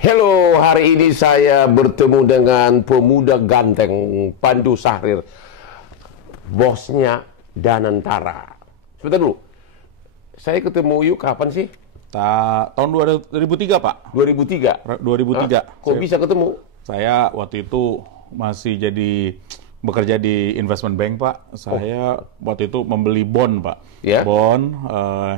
Hello, hari ini saya bertemu dengan pemuda ganteng Pandu Sahrir, bosnya Danantara. Sebentar dulu, saya ketemu Yu kapan sih? Tahun 2003, Pak. 2003? 2003. Kok bisa ketemu? Saya waktu itu masih bekerja di investment bank, Pak. Saya waktu itu membeli bond, Pak. Ya. Bond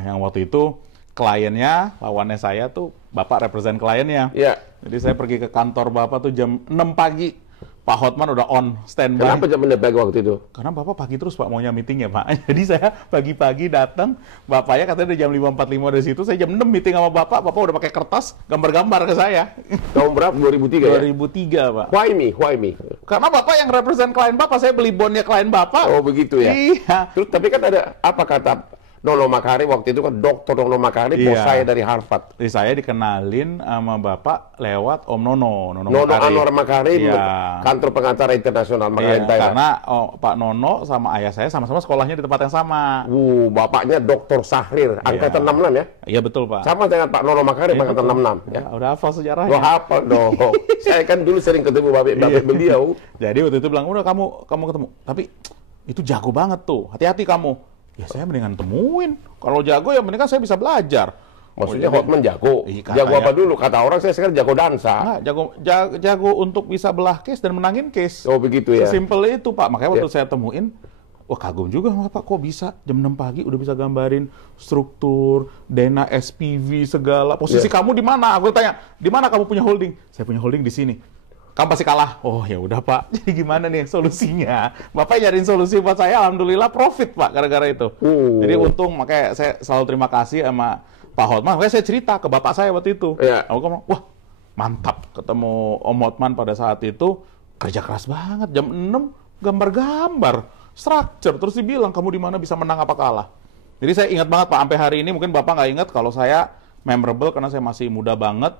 yang waktu itu kliennya, lawannya saya tuh Bapak represent kliennya. Ya. Jadi saya pergi ke kantor Bapak tuh jam 6 pagi. Pak Hotman udah on standby. Kenapa jam 6 pagi waktu itu? Karena Bapak pagi terus Pak maunya meeting ya Pak. Jadi saya pagi-pagi datang, Bapaknya katanya udah jam 5.45 dari situ, saya jam 6 meeting sama Bapak udah pakai kertas, gambar-gambar ke saya. Tahun berapa? 2003 ya? 2003 Pak. Why me? Why me? Karena Bapak yang represent klien Bapak, saya beli bondnya klien Bapak. Oh begitu ya? Iya. Terus tapi kan ada apa kata Nono Makari waktu itu kan Dr. Nono Makari, bos Iya. saya dari Harvard. Jadi saya dikenalin sama Bapak lewat Om Nono Nono Anwar Makari, Iya. kantor pengacara internasional Makari Iya, Thailand. karena Pak Nono sama ayah saya sama-sama sekolahnya di tempat yang sama. Bapaknya Dr. Sahrir, angkatan 66 ya? Iya betul Pak. Sama dengan Pak Nono Makari, Iya, angkatan betul. 66 ya? Udah hafal sejarahnya. Lo hafal dong. Saya kan dulu sering ketemu bapak beliau. Jadi waktu itu bilang, udah kamu ketemu. Tapi itu jago banget tuh, hati-hati kamu. Ya saya mendingan temuin. Kalau jago ya mendingan saya bisa belajar. Maksudnya Hotman jago. Iya, Jago katanya. apa dulu? Kata orang saya sekarang jago dansa. Nah, jago untuk bisa belah case dan menangin case. Oh begitu ya? Sesimpel itu Pak. Makanya waktu Ya. saya temuin, wah kagum juga Pak, kok bisa jam 6 pagi udah bisa gambarin struktur, dana SPV segala. Posisi Ya. kamu di mana? Aku tanya, di mana kamu punya holding? Saya punya holding di sini. Kamu pasti kalah. Oh ya udah Pak. Jadi gimana nih solusinya? Bapak nyariin solusi buat saya, alhamdulillah profit Pak gara-gara itu. Jadi untung, makanya saya selalu terima kasih sama Pak Hotman. Makanya saya cerita ke Bapak saya waktu itu. Ya. Aku ngomong, wah mantap ketemu Om Hotman pada saat itu, kerja keras banget. Jam 6 gambar-gambar, structure. Terus dibilang kamu di mana bisa menang apa kalah. Jadi saya ingat banget Pak, sampai hari ini mungkin Bapak nggak ingat kalau saya memorable karena saya masih muda banget.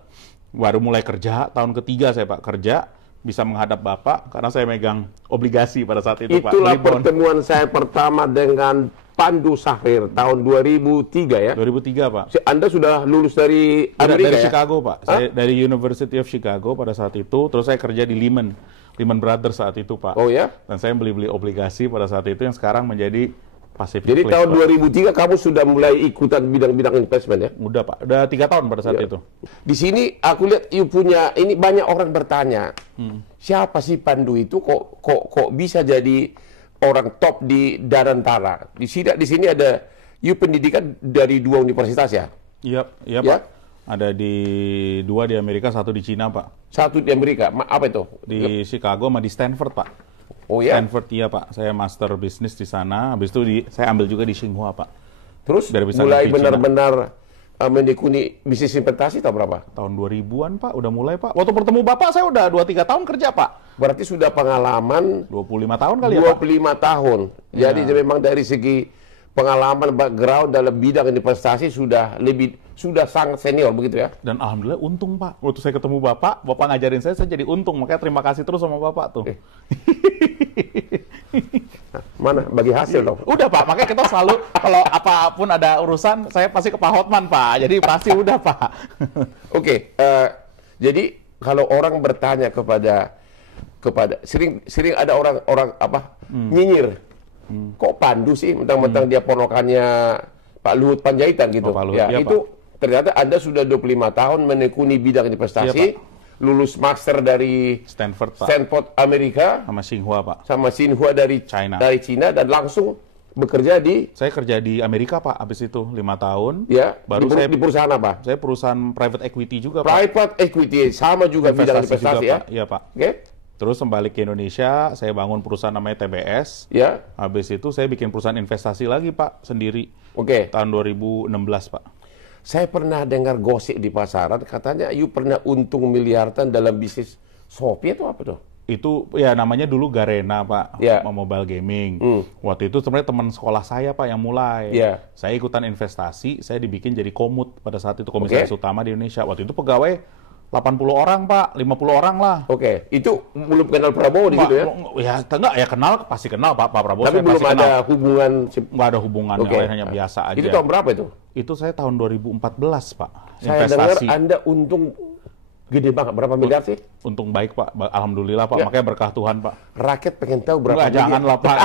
Baru mulai kerja, tahun ketiga saya Pak kerja, bisa menghadap Bapak karena saya megang obligasi pada saat itu Pak. Itulah Beli bond. pertemuan saya pertama dengan Pandu Sahrir tahun 2003 ya? 2003 Pak. Anda sudah lulus dari Amerika Dari ya? Chicago Pak. Saya dari University of Chicago pada saat itu, terus saya kerja di Lehman Brothers saat itu Pak. Oh ya? Dan saya beli obligasi pada saat itu yang sekarang menjadi Pacific Jadi Place, tahun Pak. 2003 kamu sudah mulai ikutan bidang-bidang investment ya? Udah Pak, udah 3 tahun pada saat Ya. itu. Di sini aku lihat you punya, ini banyak orang bertanya, siapa sih Pandu itu kok bisa jadi orang top di Danantara? Di sini ada you pendidikan dari 2 universitas ya? Iya Ya. Pak. Ada di 2 di Amerika, 1 di Cina Pak. 1 di Amerika, apa itu? Di Chicago sama di Stanford Pak. Oh ya? Stanford iya Pak. Saya master bisnis di sana. Habis itu saya ambil juga di Tsinghua Pak. Terus Dari besar mulai negeri Cina. benar-benar menekuni bisnis investasi tahun berapa? Tahun 2000-an Pak, udah mulai Pak. Waktu bertemu Bapak saya udah 2-3 tahun kerja Pak. Berarti sudah pengalaman 25 tahun kali ya Pak. 25 tahun. Jadi memang dari segi pengalaman background dalam bidang investasi sudah sangat senior begitu ya. Dan alhamdulillah untung Pak. Waktu saya ketemu Bapak ngajarin saya jadi untung. Makanya terima kasih terus sama Bapak tuh. Mana bagi hasil dong. Udah Pak, makanya kita selalu kalau apapun ada urusan, saya pasti ke Pak Hotman Pak. Jadi pasti udah Pak. Oke, jadi kalau orang bertanya kepada sering ada orang apa nyinyir. Kok Pandu sih mentang-mentang dia ponakannya Pak Luhut Panjaitan gitu. Oh, Pak Luhut, Ya, iya, itu ternyata Anda sudah 25 tahun menekuni bidang investasi, Iya, lulus master dari Stanford Pak. Stanford Amerika Sama Tsinghua Pak. sama Tsinghua dari China. dan langsung bekerja di Saya kerja di Amerika Pak, habis itu 5 tahun. ya Baru di perusahaan apa? Saya perusahaan private equity juga Pak. Private equity sama juga bidang investasi juga, ya. Pak. Iya Pak. Oke? Terus kembali ke Indonesia, saya bangun perusahaan namanya TBS. Ya. Habis itu saya bikin perusahaan investasi lagi Pak, sendiri. Oke. Tahun 2016 Pak. Saya pernah dengar gosip di pasaran katanya you pernah untung miliaran dalam bisnis Shopee itu apa tuh? Itu ya namanya dulu Garena Pak, Ya. mobile gaming. Waktu itu sebenarnya teman sekolah saya Pak yang mulai. Ya. Saya ikutan investasi, saya dibikin jadi komut pada saat itu komisaris utama di Indonesia. Waktu itu pegawai 80 orang Pak, 50 orang lah. Oke, itu belum kenal Prabowo di situ ya? Enggak ya kenal, pasti kenal Pak Prabowo. Tapi saya belum pasti ada kenal. hubungan. Nggak ada hubungan, Oke. yang lain hanya biasa aja. Itu tahun berapa itu? Itu saya tahun 2014 Pak. Saya dengar Investasi. Anda untung Gede banget, berapa miliar sih? Untung baik Pak, alhamdulillah Pak, Ya. makanya berkah Tuhan Pak. Rakyat pengen tahu berapa Enggak, janganlah Pak,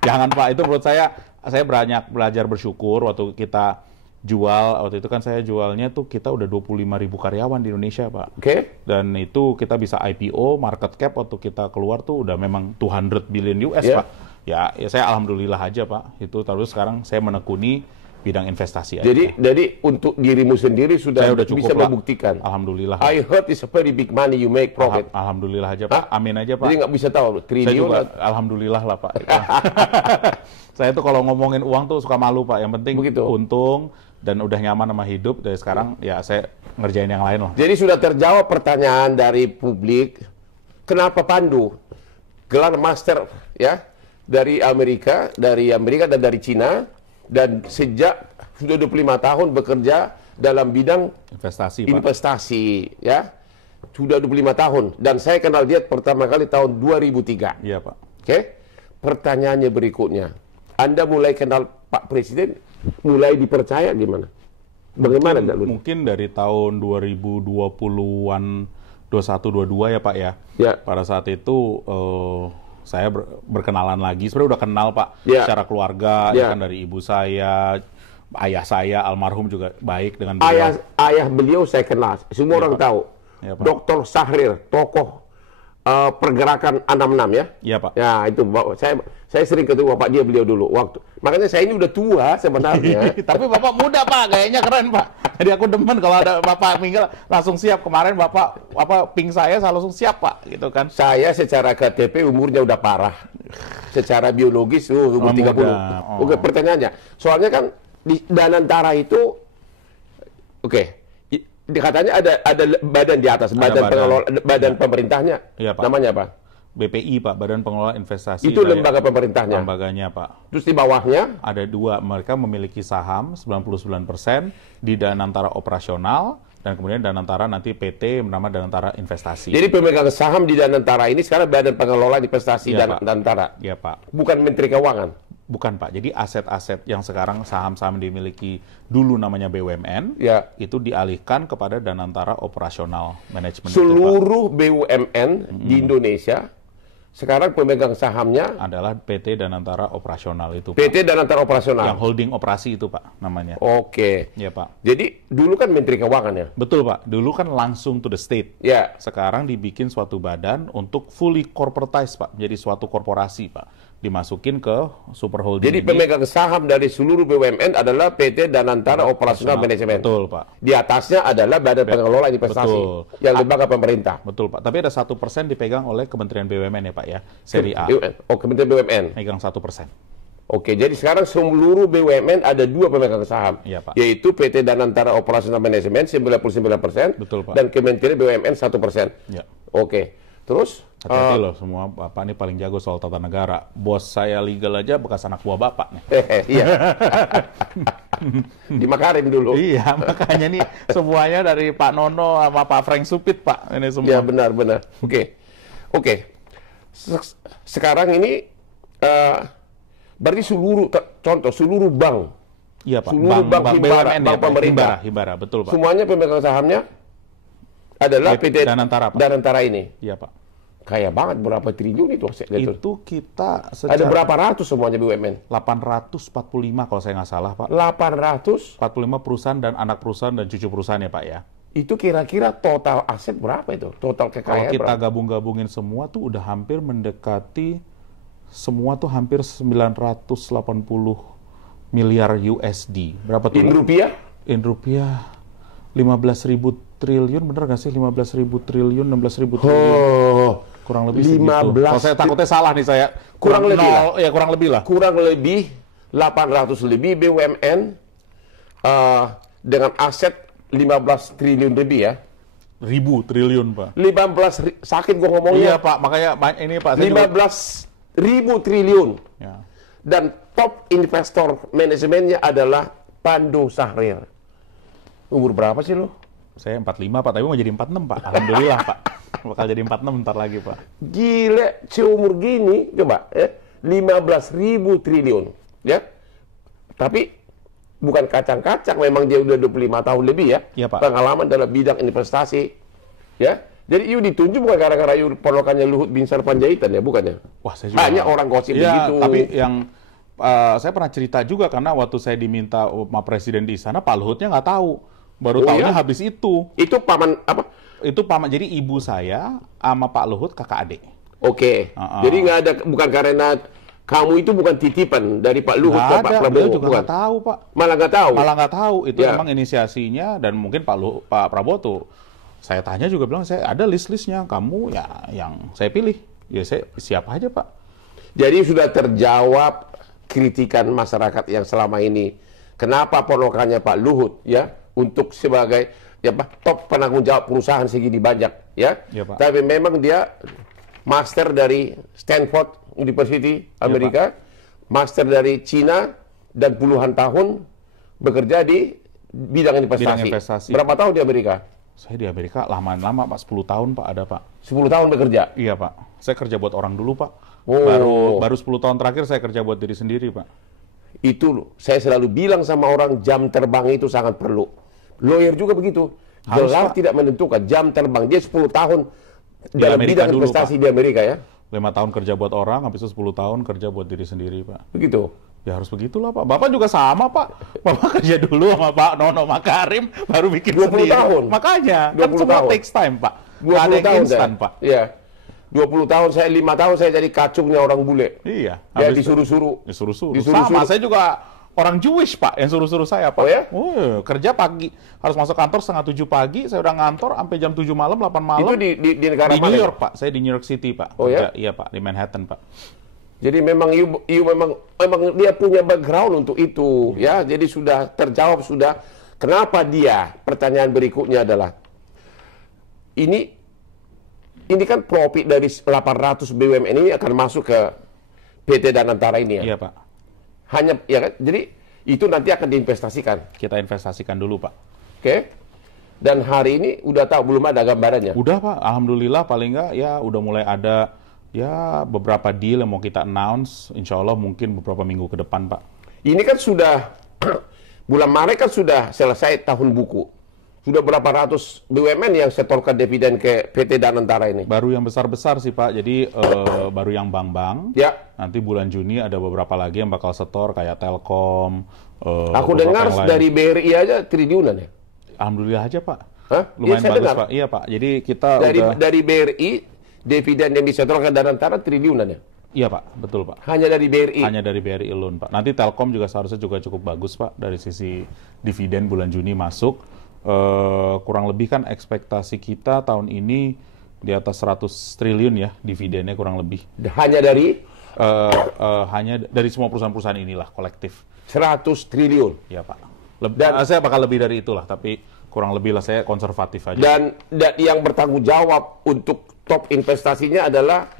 jangan Pak, itu menurut saya banyak belajar bersyukur waktu kita jual, waktu itu kan saya jualnya tuh kita udah 25.000 karyawan di Indonesia Pak. Oke. Dan itu kita bisa IPO, market cap waktu kita keluar tuh udah memang 200 billion US Ya. Pak. Ya saya alhamdulillah aja Pak, itu terus sekarang saya menekuni bidang investasi aja. Jadi untuk dirimu sendiri sudah, Saya udah cukup, bisa Pak. membuktikan. Alhamdulillah. I heard it's a very big money you make profit. Alhamdulillah aja Pak, amin aja Pak. Jadi nggak bisa tahu Saya triliun. juga alhamdulillah lah Pak. Saya tuh kalau ngomongin uang tuh suka malu Pak. Yang penting Begitu. untung dan udah nyaman sama hidup. Dari sekarang ya saya ngerjain yang lain lah. Jadi sudah terjawab pertanyaan dari publik. Kenapa Pandu gelar master ya dari Amerika dan dari Cina, dan sejak sudah 25 tahun bekerja dalam bidang Investasi Pak. investasi ya. Sudah 25 tahun dan saya kenal dia pertama kali tahun 2003. Iya Pak. Oke. Pertanyaannya berikutnya. Anda mulai kenal Pak Presiden, mulai dipercaya gimana? Bagaimana Dulu? Mungkin dari tahun 2020-an 21-22 ya Pak ya. Ya. Pada saat itu saya berkenalan lagi. Sebenarnya udah kenal Pak Ya. secara keluarga, Ya. ya kan dari ibu saya, ayah saya almarhum juga baik dengan beliau. Ayah beliau saya kenal, semua orang tahu. Ya, Pak. Dr. Sahrir, tokoh pergerakan 66 ya. Iya Pak. Ya itu saya sering ketemu bapak beliau dulu waktu. Makanya saya ini udah tua sebenarnya. Tapi Bapak muda Pak, gayanya keren Pak. Jadi aku demen kalau ada Bapak meninggal langsung siap. Kemarin Bapak ping saya langsung siap Pak, gitu kan. Saya secara KTP umurnya udah parah. Secara biologis umur 30. Oh. Oke, pertanyaannya. Soalnya kan di Danantara itu katanya ada badan di atas, badan badan. pengelola, badan pemerintahnya. Iya, Pak. Namanya apa? BPI Pak, Badan Pengelola Investasi. Itu Daya- lembaga pemerintahnya. Lembaganya Pak. Terus di bawahnya Ada dua, mereka memiliki saham 99% di Danantara Operasional, dan kemudian Danantara nanti PT bernama Danantara Investasi. jadi pemegang saham di Danantara ini sekarang badan pengelola investasi Iya, Pak. Danantara. Iya Pak. Bukan Menteri Keuangan. Bukan Pak, jadi aset-aset yang sekarang saham-saham dimiliki dulu namanya BUMN, Ya. itu dialihkan kepada Danantara Operasional Manajemen. Seluruh BUMN di Indonesia sekarang pemegang sahamnya Adalah PT Danantara Operasional itu Pak. PT Danantara Yang Operasional. holding operasi itu Pak namanya. Oke. Iya Pak. Jadi dulu kan Menteri Keuangan ya. Betul Pak, dulu kan langsung to the state. Ya. Sekarang dibikin suatu badan untuk fully corporatized Pak, jadi suatu korporasi Pak. Dimasukin ke super holding. Jadi ini. pemegang saham dari seluruh BUMN adalah PT Danantara Operasional Manajemen. Betul Pak. Di atasnya adalah Badan Pengelola Investasi Betul. yang lembaga pemerintah. Betul Pak, tapi ada 1% dipegang oleh Kementerian BUMN ya Pak ya, seri A. Oh, Kementerian BUMN. Megang 1%. Oke, jadi sekarang seluruh BUMN ada dua pemegang saham, Iya, Pak. yaitu PT Danantara Operasional Manajemen 99% Betul, Pak. dan Kementerian BUMN 1%. Ya. Oke, terus Hati-hati loh semua, Bapak ini paling jago soal tata negara. Bos saya legal aja bekas anak buah Bapak nih. iya, dimakarin dulu. Iya, makanya nih semuanya dari Pak Nono sama Pak Frank Supit Pak, ini semua. Ya benar. Oke. Sekarang ini berarti contoh seluruh bank, Iya Pak, seluruh bank Himbara, BUMN bank ya, Pak. pemerintah. Himbara, betul Pak. semuanya pemegang sahamnya adalah PT Danantara, Pak. Danantara ini. Iya Pak. Kaya banget, berapa triliun itu aset itu? Itu kita Ada berapa ratus semuanya BUMN? 845 kalau saya nggak salah Pak. 800 45 perusahaan dan anak perusahaan dan cucu perusahaan ya Pak ya. itu kira-kira total aset berapa itu? Total Kalau kekayaan kita berapa? gabung-gabungin semua tuh udah hampir mendekati, semua tuh hampir 980 miliar USD. Berapa tuh? In rupiah? In rupiah 15.000 triliun, bener nggak sih? 15.000 triliun, 16.000 triliun. Oh, Kurang lebih segitu. 15 Kalau saya takutnya salah nih saya. Kurang lebih nol, ya kurang lebih lah. kurang lebih 800 lebih BUMN dengan aset 15 triliun lebih ya. 1.000 triliun Pak. 15 sakit gua ngomongnya. Iya Pak, makanya ini Pak. Saya juga- 15.000 triliun. Ya. Dan top investor manajemennya adalah Pandu Sahrir. Umur berapa sih lo? Saya 45 Pak, tapi mau jadi 46 Pak. Alhamdulillah Pak. Bakal jadi 46 ntar lagi Pak. Gila, seumur gini, coba, 15.000 triliun, ya. Tapi bukan kacang-kacang, memang dia udah 25 tahun lebih ya. Iya, Pak. Pengalaman dalam bidang investasi. Ya, jadi Iu ditunjuk bukan gara-gara Iu ponakannya Luhut bin Sarpanjaitan ya, bukannya? Wah, saya juga Banyak orang gosip Iya, begitu. tapi yang saya pernah cerita juga karena waktu saya diminta sama presiden di sana, Pak Luhutnya nggak tahu. Baru Oh, tahunya ya? habis itu. Itu paman apa? Itu paman, jadi ibu saya sama Pak Luhut kakak adik. Oke. Jadi nggak ada, bukan karena kamu itu bukan titipan dari Pak Luhut ke Nggak Pak ada, Prabowo, beliau juga bukan? nggak tahu, Pak. Malah nggak tahu. Malah nggak tahu. Itu Ya. emang inisiasinya, dan mungkin Pak Prabowo tuh, saya tanya juga bilang, saya ada list-listnya, kamu ya yang saya pilih. Ya saya siapa aja, Pak. Jadi sudah terjawab kritikan masyarakat yang selama ini. Kenapa ponakannya Pak Luhut ya untuk sebagai ya Pak, top penanggung jawab perusahaan segini banyak ya. Ya, Pak. Tapi memang dia master dari Stanford University Amerika, master dari Cina, dan puluhan tahun bekerja di bidang investasi. Bidang investasi. Berapa tahun di Amerika? Saya di Amerika lama-lama, Pak. 10 tahun, Pak, ada, Pak. 10 tahun bekerja. Iya, Pak. Saya kerja buat orang dulu, Pak. Oh. Baru 10 tahun terakhir saya kerja buat diri sendiri, Pak. Itu saya selalu bilang sama orang, jam terbang itu sangat perlu. Lawyer juga begitu. Harus, Gelar Pak. tidak menentukan jam terbang. Dia 10 tahun Di dalam Amerika bidang dulu, investasi Pak. di Amerika ya. 5 tahun kerja buat orang, habis itu 10 tahun kerja buat diri sendiri, Pak. Begitu. Ya harus begitulah, Pak. Bapak juga sama, Pak. Bapak kerja dulu sama Pak Nono Makarim, baru bikin 20 sendiri. tahun. Makanya, kan 20 semua tahun. takes time, Pak. 20 Nggak ada yang tahun instan, saya. Pak. Iya. 20 tahun, saya 5 tahun saya jadi kacungnya orang bule. Iya. Ya habis itu- disuruh-suruh. Disuruh-suruh. Disuruh-suruh. Sama, saya juga orang Jewish, Pak, yang suruh-suruh saya, Pak. Oh, ya? Oh, kerja pagi. Harus masuk kantor setengah 7 pagi, saya udah ngantor sampai jam 7 malam, 8 malam. Itu di negara Di mana? New York, Pak. Saya di New York City, Pak. Oh, ya? Kerja- Iya, Pak. Di Manhattan, Pak. Jadi memang you memang dia punya background untuk itu ya. Jadi sudah terjawab sudah. Kenapa dia? Pertanyaan berikutnya adalah ini kan profit dari 800 BUMN ini akan masuk ke PT Danantara ini ya. Iya, Pak. Hanya ya kan. Jadi itu nanti akan diinvestasikan. Kita investasikan dulu, Pak. Oke. Dan hari ini udah tahu belum ada gambarannya. Udah, Pak. Alhamdulillah paling nggak ya udah mulai ada ya beberapa deal yang mau kita announce. Insya Allah mungkin beberapa minggu ke depan, Pak. Ini kan sudah bulan Maret kan sudah selesai tahun buku. Sudah berapa ratus BUMN yang setorkan dividen ke PT Danantara ini? Baru yang besar-besar sih, Pak. Jadi baru yang bank-bank. Ya. Nanti bulan Juni ada beberapa lagi yang bakal setor kayak Telkom. Aku beberapa dengar yang lain. dari BRI aja triliunan ya. Alhamdulillah aja, Pak. Hah? Lumayan Iya, saya bagus, dengar. Pak. Iya, Pak. Jadi kita udah... Dari BRI dividen yang disetorkan Danantara triliunan ya. Iya, Pak. Betul, Pak. Hanya dari BRI. Hanya dari BRI alone, Pak. Nanti Telkom juga seharusnya juga cukup bagus, Pak. Dari sisi dividen bulan Juni masuk. Kurang lebih kan ekspektasi kita tahun ini di atas 100 triliun ya dividennya kurang lebih. Hanya dari Hanya dari semua perusahaan-perusahaan inilah kolektif. 100 triliun. Ya, Pak. Saya bakal lebih dari itulah, tapi kurang lebih lah saya konservatif aja. Dan yang bertanggung jawab untuk top investasinya adalah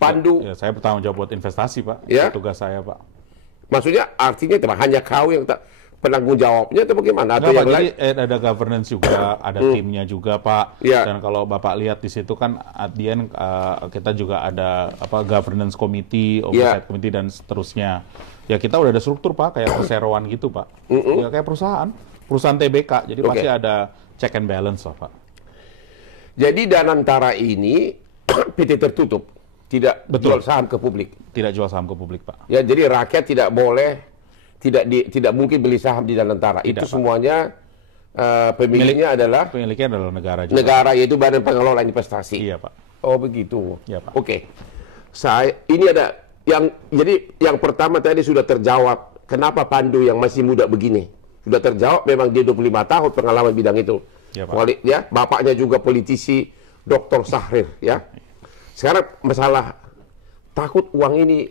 Pandu. Ya, saya bertanggung jawab buat investasi, Pak. Ya. Itu tugas saya, Pak. Maksudnya artinya itu hanya kau yang penanggung jawabnya atau bagaimana? Atau Nggak, yang Pak, lain? jadi ada governance juga, ada timnya juga, Pak. Ya. Dan kalau Bapak lihat di situ kan at the end, kita juga ada governance committee, oversight committee dan seterusnya. Ya kita udah ada struktur, Pak, kayak perseroan gitu, Pak. Ya kayak perusahaan TBK. Jadi pasti ada check and balance lah, Pak. Jadi Danantara ini PT tertutup, tidak jual saham ke publik. Tidak jual saham ke publik, Pak. Ya, jadi rakyat tidak boleh, tidak mungkin beli saham di Danantara. Itu Pak. semuanya pemiliknya adalah Pemiliknya adalah negara juga. negara, yaitu Badan Pengelola Investasi. Iya, Pak. Oh begitu. Iya, Pak. Oke. Ini ada yang pertama tadi sudah terjawab. Kenapa Pandu yang masih muda begini? Sudah terjawab, memang dia 25 tahun pengalaman bidang itu. Iya, Pak. Ya, bapaknya juga politisi, Dr. Sahrir, ya. Sekarang masalah takut uang ini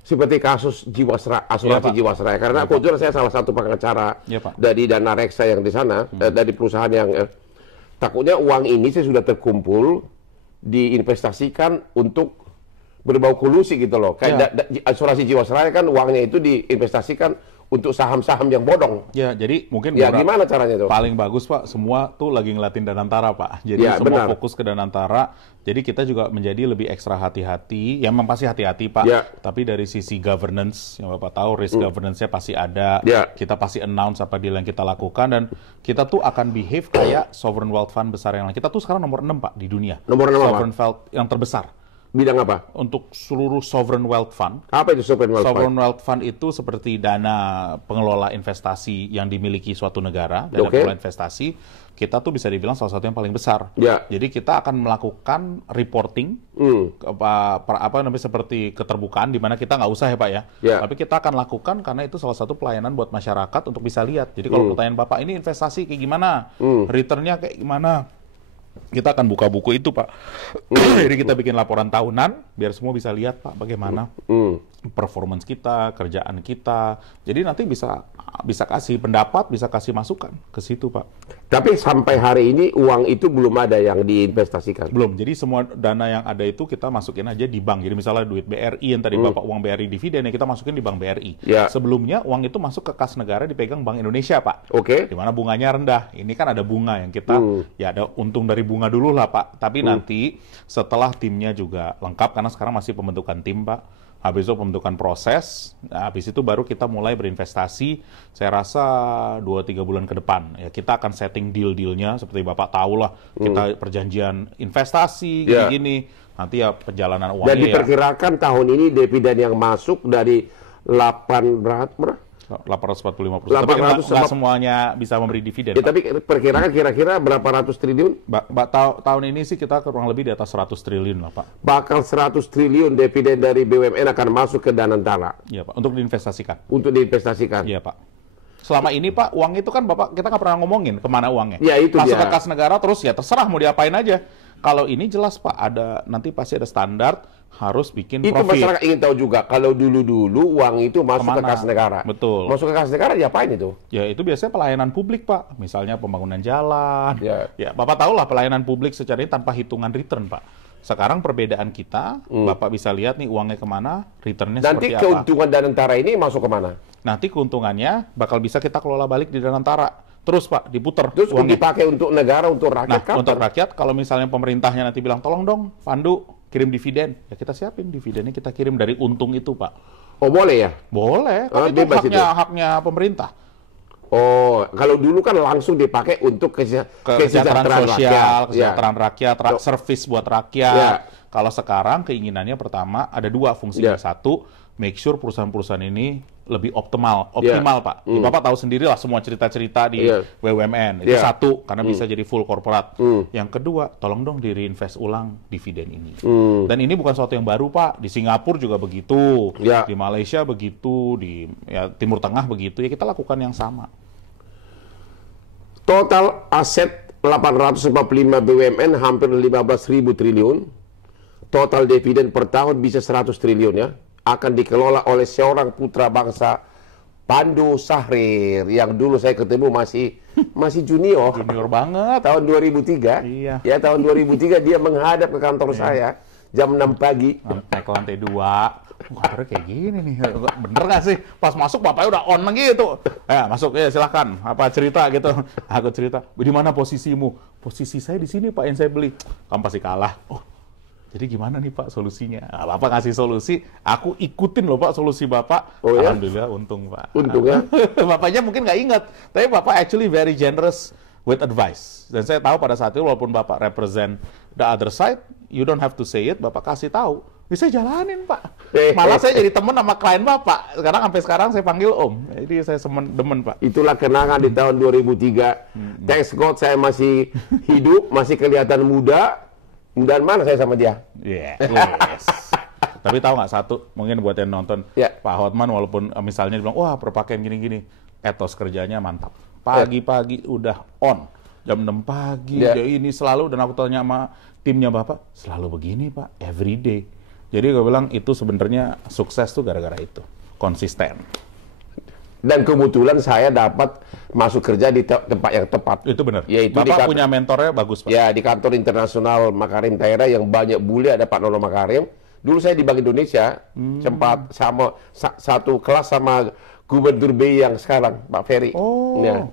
seperti kasus asuransi Jiwasraya. Karena kebetulan saya salah satu pengacara dari Dana Reksa yang di sana, dari perusahaan yang takutnya uang ini sudah terkumpul, diinvestasikan untuk berbau kolusi gitu loh. Kayak asuransi Jiwasraya kan uangnya itu diinvestasikan untuk saham-saham yang bodong. Ya, jadi mungkin Ya, gimana caranya tuh? paling bagus Pak, semua tuh lagi ngeliatin Danantara Pak. Jadi Ya, semua benar. fokus ke Danantara. Jadi kita juga menjadi lebih ekstra hati-hati. Ya memang pasti hati-hati Pak. Ya. Tapi dari sisi governance, yang Bapak tahu risk governance-nya pasti ada. Ya. Kita pasti announce apa deal yang kita lakukan dan kita tuh akan behave kayak sovereign wealth fund besar yang lain. Kita tuh sekarang nomor 6 Pak di dunia. Nomor 6 apa? Sovereign wealth yang terbesar. Bidang apa? Untuk seluruh sovereign wealth fund. Apa itu sovereign wealth fund? Sovereign wealth fund itu seperti dana pengelola investasi yang dimiliki suatu negara, dana Oke. pengelola investasi, kita tuh bisa dibilang salah satu yang paling besar. Ya. Jadi kita akan melakukan reporting, namanya seperti keterbukaan, di mana kita nggak usah ya Pak ya, Ya. tapi kita akan lakukan karena itu salah satu pelayanan buat masyarakat untuk bisa lihat. Jadi kalau pertanyaan Bapak ini investasi kayak gimana, returnnya kayak gimana, kita akan buka buku itu Pak. Jadi kita bikin laporan tahunan biar semua bisa lihat Pak bagaimana performance kita, kerjaan kita. Jadi nanti bisa kasih pendapat, bisa kasih masukan ke situ Pak. Tapi sampai hari ini uang itu belum ada yang diinvestasikan. Belum. Jadi semua dana yang ada itu kita masukin aja di bank. Jadi misalnya duit BRI yang tadi Bapak uang BRI dividen yang kita masukin di bank BRI. Ya. Sebelumnya uang itu masuk ke kas negara dipegang Bank Indonesia Pak. Oke. Di mana bunganya rendah. Ini kan ada bunga yang kita ya ada untung dari bunga dulu lah Pak. Tapi nanti setelah timnya juga lengkap karena sekarang masih pembentukan tim Pak. Habis itu pembentukan proses, nah, habis itu baru kita mulai berinvestasi. Saya rasa 2-3 bulan ke depan. Ya kita akan setting deal-dealnya seperti Bapak tahu lah. Kita perjanjian investasi Ya. gini-gini. Nanti ya perjalanan Dan uangnya ya diperkirakan tahun ini dividen yang masuk dari 800 845 perusahaan. Tapi nggak semuanya bisa memberi dividen. Ya, tapi perkirakan kira-kira berapa ratus triliun? Tahun ini sih kita kurang lebih di atas 100 triliun lah Pak. Bakal 100 triliun dividen dari BUMN akan masuk ke Danantara Iya Pak, untuk diinvestasikan. untuk diinvestasikan. Iya Pak. Selama ini Pak, uang itu kan Bapak kita nggak pernah ngomongin kemana uangnya. Ya, itu masuk dia. ke kas negara terus ya terserah mau diapain aja. Kalau ini jelas Pak, nanti pasti ada standar harus bikin Itu profit. masyarakat ingin tahu juga, kalau dulu uang itu masuk ke Kemana? kas negara. Betul. Masuk ke kas negara diapain itu? Ya itu biasanya pelayanan publik Pak, misalnya pembangunan jalan. Ya. Ya Bapak tahu lah pelayanan publik secara ini tanpa hitungan return Pak. Sekarang perbedaan kita, Bapak bisa lihat nih uangnya kemana, returnnya Nanti seperti apa. keuntungan Danantara ini masuk kemana? Nanti keuntungannya bakal bisa kita kelola balik di Danantara. Terus Pak, diputer Terus uangnya. dipakai untuk negara, untuk rakyat. Nah, kapan? untuk rakyat, kalau misalnya pemerintahnya nanti bilang, tolong dong, Pandu, kirim dividen. Ya kita siapin dividennya, kita kirim dari untung itu, Pak. Oh, boleh ya? Boleh, kan itu bebas haknya pemerintah. Oh, kalau dulu kan langsung dipakai untuk Kesejahteraan sosial, rakyat. kesejahteraan rakyat, service buat rakyat. Ya. Kalau sekarang keinginannya pertama, ada dua fungsinya. Ya. Satu, make sure perusahaan-perusahaan ini lebih optimal Pak. Ya, Bapak tahu sendiri lah semua cerita-cerita di Ya. BUMN. Itu satu, karena bisa jadi full corporate. Hmm. Yang kedua, tolong dong di reinvest ulang dividen ini. Dan ini bukan sesuatu yang baru, Pak. Di Singapura juga begitu, Ya. di Malaysia begitu, di Timur Tengah begitu. Ya kita lakukan yang sama. Total aset 845 BUMN hampir 15.000 triliun. Total dividen per tahun bisa 100 triliun ya. Akan dikelola oleh seorang putra bangsa, Pandu Sahrir, yang dulu saya ketemu masih junior. Junior banget. Tahun 2003. Iya. Ya, tahun 2003 dia menghadap ke kantor saya jam 6 pagi. Naik ke lantai 2. Kantornya kayak gini nih. Bener nggak sih? Pas masuk bapaknya udah on gitu. Ya, masuk ya silahkan. Apa cerita gitu. Aku cerita. Di mana posisimu? Posisi saya di sini Pak yang saya beli. Kamu pasti kalah. Oh, jadi gimana nih Pak solusinya? Nah, Bapak ngasih solusi, aku ikutin loh Pak solusi Bapak. Oh, ya? Alhamdulillah untung Pak. Untung ya? Bapaknya mungkin nggak ingat, tapi Bapak actually very generous with advice. Dan saya tahu pada saat itu walaupun Bapak represent the other side, you don't have to say it, Bapak kasih tahu. Bisa jalanin Pak. Malah saya jadi teman sama klien Bapak. Sampai sekarang saya panggil Om. Jadi saya demen Pak. Itulah kenangan di tahun 2003. Thanks God saya masih hidup, masih kelihatan muda. Dan mana saya sama dia? Yes. Tapi tahu nggak satu, mungkin buat yang nonton, Ya. Pak Hotman walaupun misalnya bilang, wah perpakaian gini-gini, etos kerjanya mantap. Pagi-pagi udah on, jam 6 pagi, Ya. dia ini selalu, dan aku tanya sama timnya Bapak, selalu begini Pak, every day. Jadi gue bilang itu sebenarnya sukses tuh gara-gara itu, konsisten. Dan kebetulan saya dapat masuk kerja di tempat yang tepat. Itu benar. Yaitu Bapak punya mentornya bagus Pak. Ya, di kantor internasional Makarim Taira yang banyak bule, ada Pak Nono Makarim. Dulu saya di Bank Indonesia, sempat sama satu kelas sama Gubernur BI yang sekarang, Pak Ferry. Oh. Ya.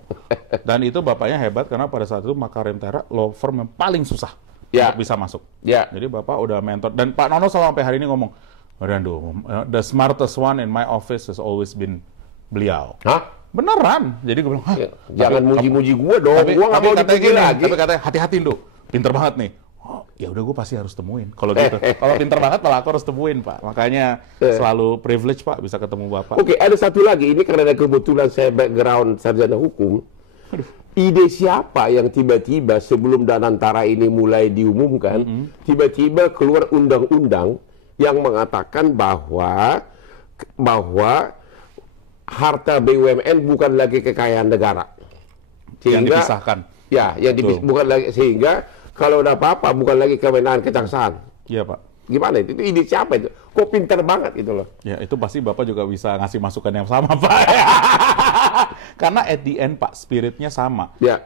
Dan itu bapaknya hebat karena pada saat itu Makarim Tera law firm yang paling susah Ya. untuk bisa masuk. Ya. Jadi bapak udah mentor. Dan Pak Nono sampai hari ini ngomong, Rando, the smartest one in my office has always been beliau. Hah? Beneran. Jadi gue bilang, hah? Ya, jangan muji-muji gue dong. Tapi, Gue nggak mau katanya dipuji gini, lagi. tapi katanya hati-hati, Ndo. Pinter banget nih. Oh, ya udah gue pasti harus temuin. Kalau gitu. Kalau pinter banget malah aku harus temuin, Pak. Makanya selalu privilege, Pak, bisa ketemu Bapak. Oke, ada satu lagi. Ini karena kebetulan saya background sarjana hukum. Ide siapa yang tiba-tiba sebelum Danantara ini mulai diumumkan, tiba-tiba keluar undang-undang yang mengatakan bahwa harta BUMN bukan lagi kekayaan negara. Yang dipisahkan. Ya, bukan lagi, sehingga kalau ada apa-apa bukan lagi kewenangan kejaksaan. Iya, Pak. Gimana itu? Ide siapa itu? Kok pintar banget gitu loh. Ya, itu pasti Bapak juga bisa ngasih masukan yang sama, Pak. Karena at the end, Pak, spiritnya sama. Ya.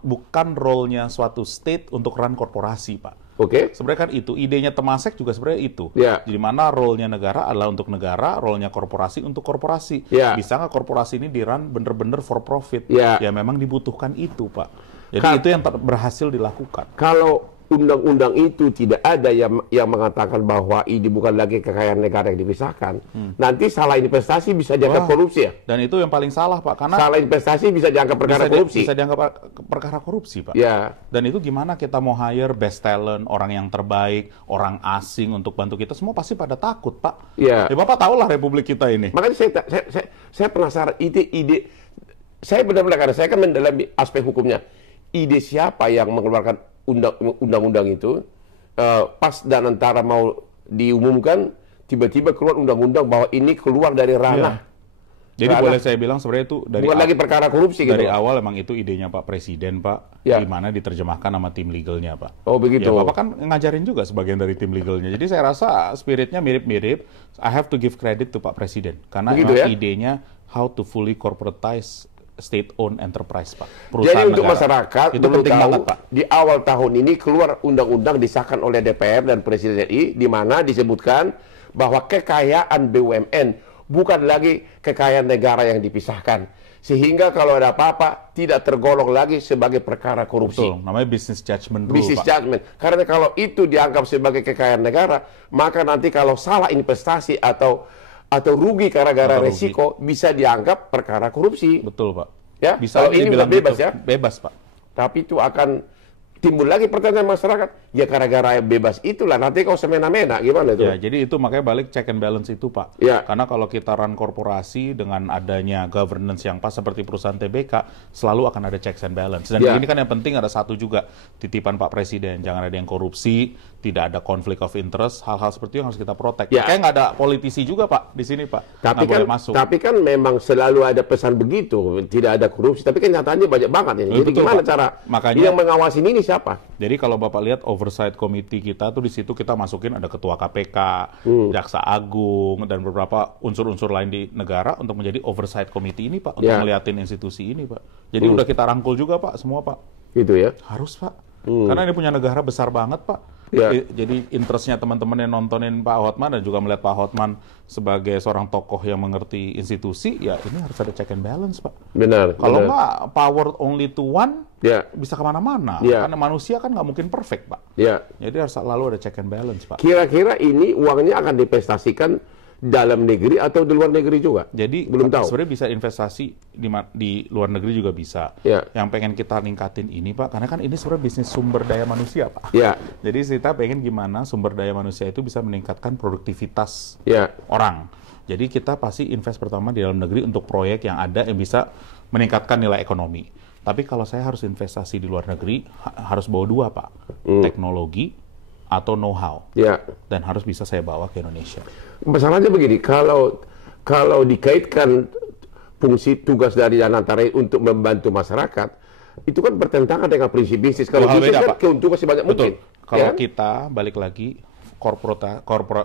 Bukan role-nya suatu state untuk run korporasi, Pak. Oke. Sebenarnya kan itu, idenya Temasek juga sebenarnya itu. Ya. Jadi mana role-nya negara adalah untuk negara, role-nya korporasi untuk korporasi. Ya. Bisa nggak korporasi ini di-run bener-bener for profit? Ya. Ya memang dibutuhkan itu, Pak. Jadi itu yang berhasil dilakukan. Kalau undang-undang itu tidak ada yang mengatakan bahwa ini bukan lagi kekayaan negara yang dipisahkan, nanti salah investasi bisa dianggap korupsi ya? Dan itu yang paling salah, Pak. Karena Salah investasi bisa dianggap perkara korupsi. Bisa dianggap perkara korupsi, Pak. Ya. Dan itu gimana kita mau hire best talent, orang yang terbaik, orang asing untuk bantu kita, semua pasti pada takut, Pak. Ya. Ya Bapak tahu lah Republik kita ini. Makanya saya penasaran ide saya benar-benar, karena saya kan mendalami aspek hukumnya. Ide siapa yang mengeluarkan undang-undang itu, pas Danantara mau diumumkan, tiba-tiba keluar undang-undang bahwa ini keluar dari ranah. Jadi boleh saya bilang sebenarnya itu bukan lagi perkara korupsi dari gitu. awal emang itu idenya Pak Presiden, Pak, Ya. di mana diterjemahkan sama tim legalnya, Pak. Oh begitu. Ya, Bapak kan ngajarin juga sebagian dari tim legalnya. Jadi saya rasa spiritnya mirip-mirip. I have to give credit to Pak Presiden karena Begitu, emang ya? idenya how to fully corporatize state-owned enterprise, Pak. Jadi untuk negara. masyarakat Itu penting tahu, banget, Pak. di awal tahun ini keluar undang-undang disahkan oleh DPR dan Presiden RI, di mana disebutkan bahwa kekayaan BUMN bukan lagi kekayaan negara yang dipisahkan. Sehingga kalau ada apa-apa tidak tergolong lagi sebagai perkara korupsi. Betul, namanya business judgment rule, Business Pak. judgment. Karena kalau itu dianggap sebagai kekayaan negara, maka nanti kalau salah investasi atau rugi gara-gara Atau rugi. resiko bisa dianggap perkara korupsi. Betul, Pak. Ya, Bisa kalau ini dibilang bebas gitu. ya. Bebas, Pak. Tapi itu akan timbul lagi pertanyaan masyarakat. Ya gara-gara bebas itulah nanti kau semena-mena gimana itu? Ya, jadi itu makanya balik check and balance itu, Pak. Ya. Karena kalau kita run korporasi dengan adanya governance yang pas seperti perusahaan TBK, selalu akan ada checks and balance. Dan Ya. ini kan yang penting ada satu juga, titipan Pak Presiden. Jangan ada yang korupsi, tidak ada conflict of interest, hal-hal seperti itu yang harus kita protect. Ya. Kayak nggak ada politisi juga, Pak, di sini, Pak. Tapi Nggak kan, boleh masuk. tapi kan memang selalu ada pesan begitu, tidak ada korupsi. Tapi kenyataannya banyak banget ini. Jadi Betul, gimana Pak. cara? Makanya- Yang mengawasin ini siapa? Jadi kalau Bapak lihat oversight committee kita tuh di situ kita masukin ada ketua KPK, jaksa agung dan beberapa unsur-unsur lain di negara untuk menjadi oversight committee ini, Pak, untuk Ya. ngeliatin institusi ini, Pak. Jadi udah kita rangkul juga, Pak, semua, Pak. Gitu ya. Harus, Pak. Karena ini punya negara besar banget, Pak. Ya. Jadi interestnya teman-teman yang nontonin Pak Hotman dan juga melihat Pak Hotman sebagai seorang tokoh yang mengerti institusi, ya ini harus ada check and balance, Pak. Benar. Kalau benar. nggak power only to one, Ya. bisa kemana-mana. Ya. Karena manusia kan nggak mungkin perfect, Pak. Ya. Jadi harus selalu ada check and balance, Pak. Kira-kira ini uangnya akan divestasikan dalam negeri atau di luar negeri juga? Jadi belum tahu. sebenarnya bisa investasi di luar negeri juga bisa. Ya. Yang pengen kita ningkatin ini, Pak, karena kan ini sebenarnya bisnis sumber daya manusia, Pak. Ya. Jadi kita pengen gimana sumber daya manusia itu bisa meningkatkan produktivitas Ya. orang. Jadi kita pasti invest pertama di dalam negeri untuk proyek yang ada yang bisa meningkatkan nilai ekonomi. Tapi kalau saya harus investasi di luar negeri, harus bawa dua, Pak. Teknologi atau know-how. Ya. Dan harus bisa saya bawa ke Indonesia. Masalahnya begini, kalau dikaitkan fungsi tugas dari Danantara untuk membantu masyarakat, itu kan bertentangan dengan prinsip bisnis. Kalau Hal bisnis beda, kan Pak. keuntungan sebanyak mungkin. Kalau Ya kan? kita balik lagi,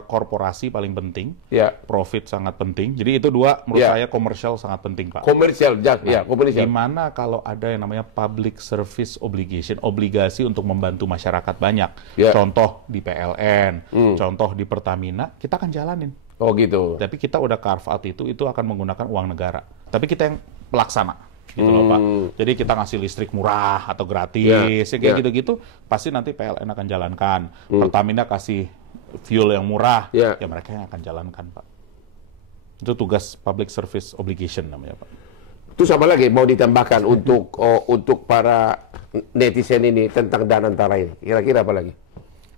korporasi paling penting, Ya. profit sangat penting. Jadi itu dua menurut Ya. saya komersial sangat penting, Pak. Komersial, ya, komersial. Gimana kalau ada yang namanya public service obligation, obligasi untuk membantu masyarakat banyak. Ya. Contoh di PLN, contoh di Pertamina, kita akan jalanin. Oh gitu. Tapi kita udah carve out itu akan menggunakan uang negara. Tapi kita yang pelaksana, gitu loh Pak. Jadi kita ngasih listrik murah atau gratis, ya kayak gitu-gitu, pasti nanti PLN akan jalankan. Pertamina kasih fuel yang murah, ya mereka yang akan jalankan Pak. Itu tugas public service obligation namanya Pak. Itu sama lagi mau ditambahkan untuk para netizen ini tentang Danantara ini. Kira-kira apa lagi?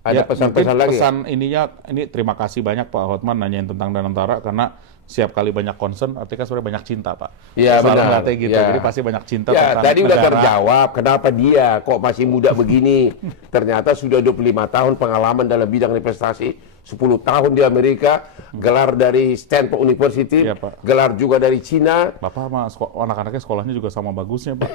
Ada pesan-pesan lagi? Pesan ininya, ini terima kasih banyak Pak Hotman nanyain tentang Danantara, karena setiap kali banyak concern, artinya kan sebenarnya banyak cinta Pak. Iya benar. Gitu. Ya. Jadi pasti banyak cinta ya, tentang tadi negara. udah terjawab, kenapa dia kok masih muda begini. Ternyata sudah 25 tahun pengalaman dalam bidang investasi, 10 tahun di Amerika, gelar dari Stanford University, gelar juga dari Cina. Bapak sama anak-anaknya sekolahnya juga sama bagusnya Pak.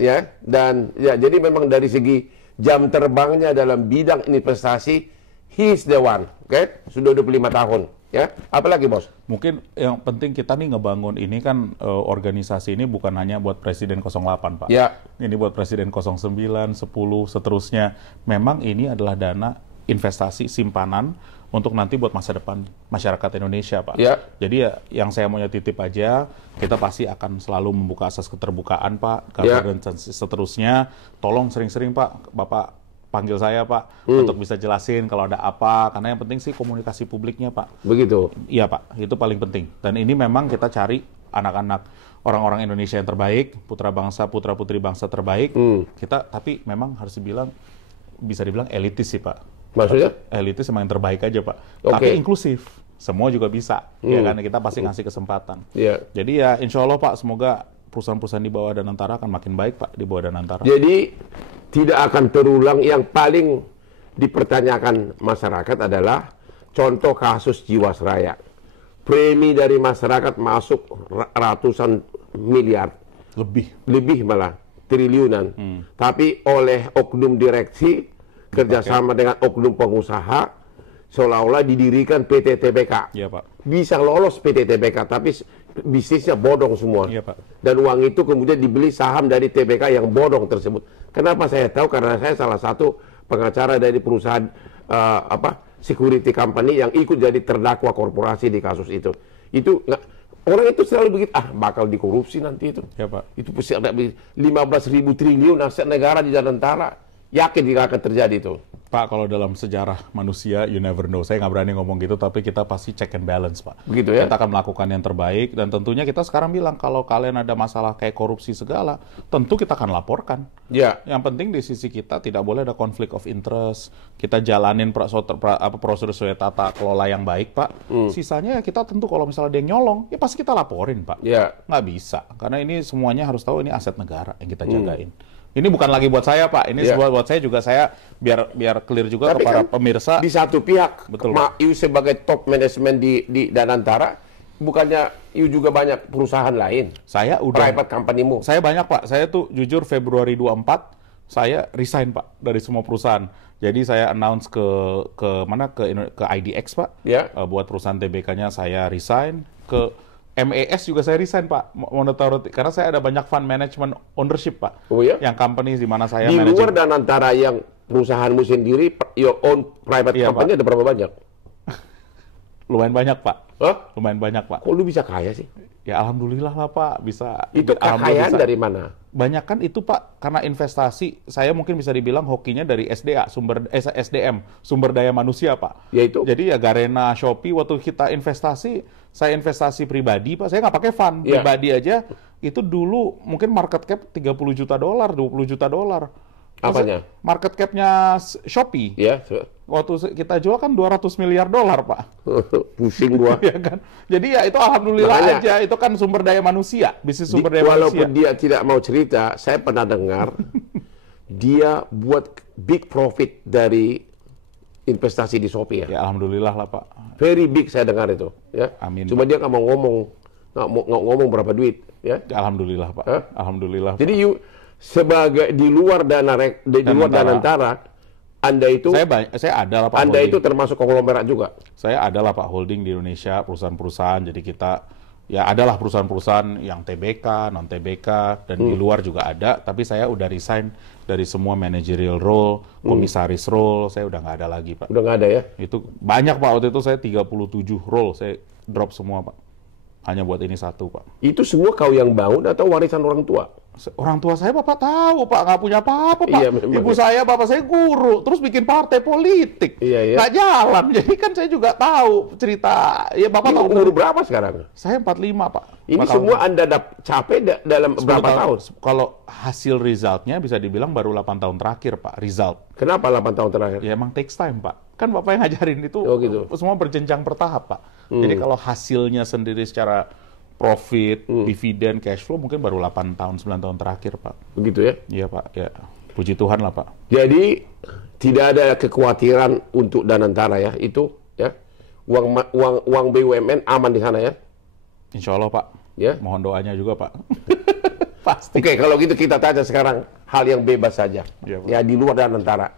Ya, dan ya jadi memang dari segi jam terbangnya dalam bidang investasi, he's the one, oke? Sudah 25 tahun, ya. Apalagi bos? Mungkin yang penting kita nih ngebangun ini kan organisasi ini bukan hanya buat Presiden 08 Pak. Ya. Ini buat Presiden 09, 10, seterusnya. Memang ini adalah dana investasi simpanan untuk nanti buat masa depan masyarakat Indonesia, Pak. Ya. Jadi ya yang saya mau titip aja, kita pasti akan selalu membuka asas keterbukaan, Pak, governance dan seterusnya. Tolong sering-sering, Pak, Bapak panggil saya, Pak, untuk bisa jelasin kalau ada apa, karena yang penting sih komunikasi publiknya, Pak. Begitu? Iya, Pak, itu paling penting. Dan ini memang kita cari anak-anak orang-orang Indonesia yang terbaik, putra bangsa, putra-putri bangsa terbaik. Kita, tapi memang harus dibilang, bisa dibilang elitis sih, Pak. Maksudnya? Elitis emang yang terbaik aja, Pak. Tapi inklusif. Semua juga bisa. Ya kan, kita pasti ngasih kesempatan. Jadi ya insya Allah, Pak, semoga perusahaan-perusahaan di bawah Danantara akan makin baik, Pak, di bawah Danantara. Jadi tidak akan terulang. Yang paling dipertanyakan masyarakat adalah contoh kasus Jiwasraya. Premi dari masyarakat masuk ratusan miliar. Lebih malah, triliunan. Tapi oleh oknum direksi, kerjasama dengan oknum pengusaha, seolah-olah didirikan PT TBK. Iya, Pak. Bisa lolos PT TBK, tapi bisnisnya bodong semua. Iya, Pak. Dan uang itu kemudian dibeli saham dari TBK yang bodong tersebut. Kenapa saya tahu? Karena saya salah satu pengacara dari perusahaan security company yang ikut jadi terdakwa korporasi di kasus itu. Itu orang itu selalu begitu, bakal dikorupsi nanti itu. Ya, Pak. Itu pasti ada 15.000 triliun aset negara di Danantara. Yakin tidak akan terjadi itu. Pak, kalau dalam sejarah manusia, you never know. Saya nggak berani ngomong gitu, tapi kita pasti check and balance, Pak. Begitu ya? Kita akan melakukan yang terbaik, dan tentunya kita sekarang bilang, kalau kalian ada masalah kayak korupsi segala, tentu kita akan laporkan. Ya. Yang penting di sisi kita tidak boleh ada konflik of interest. Kita jalanin prosedur sesuai tata kelola yang baik, Pak. Sisanya kita tentu kalau misalnya ada yang nyolong, ya pasti kita laporin, Pak. Ya. Nggak bisa, karena ini semuanya harus tahu ini aset negara yang kita jagain. Ini bukan lagi buat saya, Pak. Ini buat saya juga, saya biar clear juga. Tapi kepada pemirsa. Di satu pihak, betul, you sebagai top manajemen di Danantara, bukannya you juga banyak perusahaan lain? Saya udah. Private company-mu? Saya banyak, Pak. Saya tuh jujur Februari 24, saya resign, Pak, dari semua perusahaan. Jadi saya announce ke IDX, Pak. Ya. Buat perusahaan TBK-nya saya resign. Ke MAS juga saya resign, Pak, karena saya ada banyak fund management ownership, Pak. Oh ya? Yang company di mana saya di luar Danantara yang perusahaanmu sendiri, your own private company, Pak, ada berapa banyak? Lumayan banyak, Pak. Hah? Lumayan banyak, Pak. Kok lu bisa kaya sih? Ya alhamdulillah lah, Pak, bisa. Itu kekayaan dari mana? Banyak kan itu, Pak, karena investasi. Saya mungkin bisa dibilang hokinya dari SDM, sumber daya manusia, Pak. Yaitu? Jadi ya Garena, Shopee, waktu kita investasi, saya investasi pribadi, Pak. Saya nggak pakai fund, pribadi aja. Itu dulu mungkin market cap $30 juta, $20 juta. Apanya? Market cap-nya Shopee. Ya. Waktu kita jual kan $200 miliar, Pak. Pusing gua. Ya kan? Jadi ya itu alhamdulillah. Makanya, aja, itu kan sumber daya manusia, bisnis sumber daya manusia. Walaupun dia tidak mau cerita, saya pernah dengar dia buat big profit dari investasi di Shopee ya. Ya alhamdulillah lah, Pak. Very big, saya dengar itu. Ya. Amin. Cuma Pak, dia nggak mau ngomong berapa duit. Ya. Alhamdulillah, Pak. Alhamdulillah. Jadi you sebagai di luar Danantara, Anda itu, saya adalah Pak. Anda holding. itu termasuk konglomerat juga. Saya adalah Pak holding di Indonesia, perusahaan-perusahaan. Jadi kita Ya adalah perusahaan-perusahaan yang TBK, non TBK, dan di luar juga ada. Tapi saya udah resign dari semua managerial role, komisaris role, saya udah nggak ada lagi, Pak. Udah nggak ada ya? Itu banyak, Pak. Waktu itu saya 37 role, saya drop semua, Pak. Hanya buat ini satu, Pak. Itu semua kau yang bangun atau warisan orang tua? Orang tua saya Bapak tahu, Pak, nggak punya apa-apa, Pak. Iya, memang. Ibu saya, Bapak saya guru, terus bikin partai politik. Iya, iya. Nggak jalan. Jadi kan saya juga tahu cerita. Ya Bapak Ini tahu. umur berapa sekarang? Saya 45, Pak. Ini Bakal semua Anda capek dalam 10 berapa tahun? Kalau hasil resultnya bisa dibilang baru 8 tahun terakhir, Pak, result. Kenapa 8 tahun terakhir? Ya emang takes time, Pak. Kan Bapak yang ngajarin itu Oh, gitu. semua berjenjang bertahap, Pak. Jadi kalau hasilnya sendiri secara profit, dividen, cash flow mungkin baru 8 tahun, 9 tahun terakhir, Pak. Begitu ya? Iya, Pak. Ya. Puji Tuhan lah, Pak. Jadi tidak ada kekhawatiran untuk Danantara ya, itu ya. Uang BUMN aman di sana ya? Insya Allah, Pak. Ya. Mohon doanya juga, Pak. Pasti. Oke, kalau gitu kita tanya sekarang hal yang bebas saja. Iya, Pak. Ya, di luar Danantara.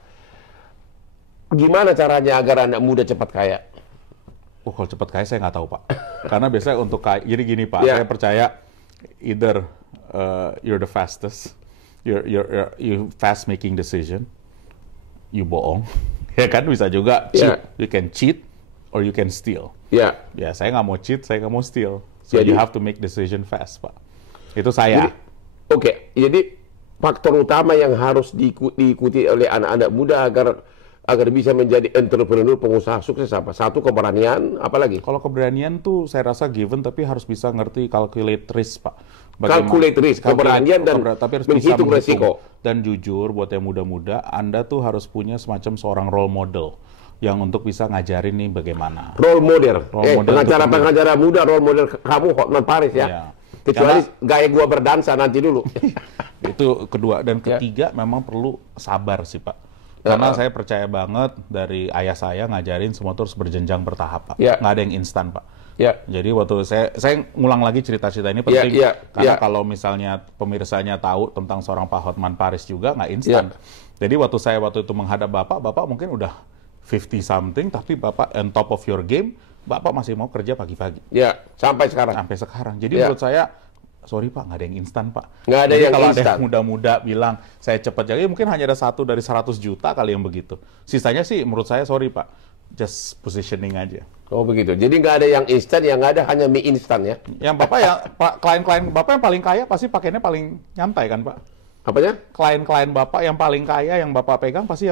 Gimana caranya agar anak muda cepat kaya? Kalau cepat kaya saya nggak tahu, Pak. Karena biasanya untuk kaya, jadi gini, Pak. Ya. Saya percaya either you're the fastest, you fast making decision, you bohong, ya kan, bisa juga cheat. Ya. You can cheat or you can steal. Ya. Ya, saya nggak mau cheat, saya nggak mau steal. So Jadi- you have to make decision fast, Pak. Itu saya. Oke, jadi faktor utama yang harus diikuti oleh anak-anak muda agar bisa menjadi entrepreneur, pengusaha sukses apa? Satu, keberanian, apalagi? Kalau keberanian tuh saya rasa given, tapi harus bisa ngerti calculate risk, Pak. Calculate risk, keberanian dan tapi harus menghitung bisa resiko. Dan jujur, buat yang muda-muda, Anda tuh harus punya semacam seorang role model yang untuk bisa ngajarin nih bagaimana. Role model. Role model Pengacara muda, role model kamu Hotman Paris ya. Iya. Kecuali gaya gua berdansa nanti dulu. Itu kedua. Dan Ya. ketiga, memang perlu sabar sih, Pak. Karena saya percaya banget dari ayah saya ngajarin semua terus berjenjang bertahap, Pak. Ya. Nggak ada yang instan, Pak. Ya. Jadi waktu saya ngulang lagi cerita-cerita ini penting, karena ya. kalau misalnya pemirsanya tahu tentang seorang Pak Hotman Paris juga nggak instan. Jadi waktu itu menghadap Bapak mungkin udah 50 something, tapi Bapak on top of your game, Bapak masih mau kerja pagi-pagi Ya, sampai sekarang. sampai sekarang. Jadi Ya. menurut saya, sorry Pak, nggak ada yang instan, Pak. Nggak ada Jadi yang kalau ada instan. yang muda-muda bilang saya cepat jadi mungkin hanya ada 1 dari 100 juta kali yang begitu. Sisanya sih menurut saya sorry Pak, just positioning aja. Oh begitu. Jadi nggak ada yang instan, yang ada hanya mie instan ya. Yang Bapak ya, klien-klien Bapak yang paling kaya pasti pakainya paling nyantai kan Pak? Apanya? Klien-klien Bapak yang paling kaya yang Bapak pegang pasti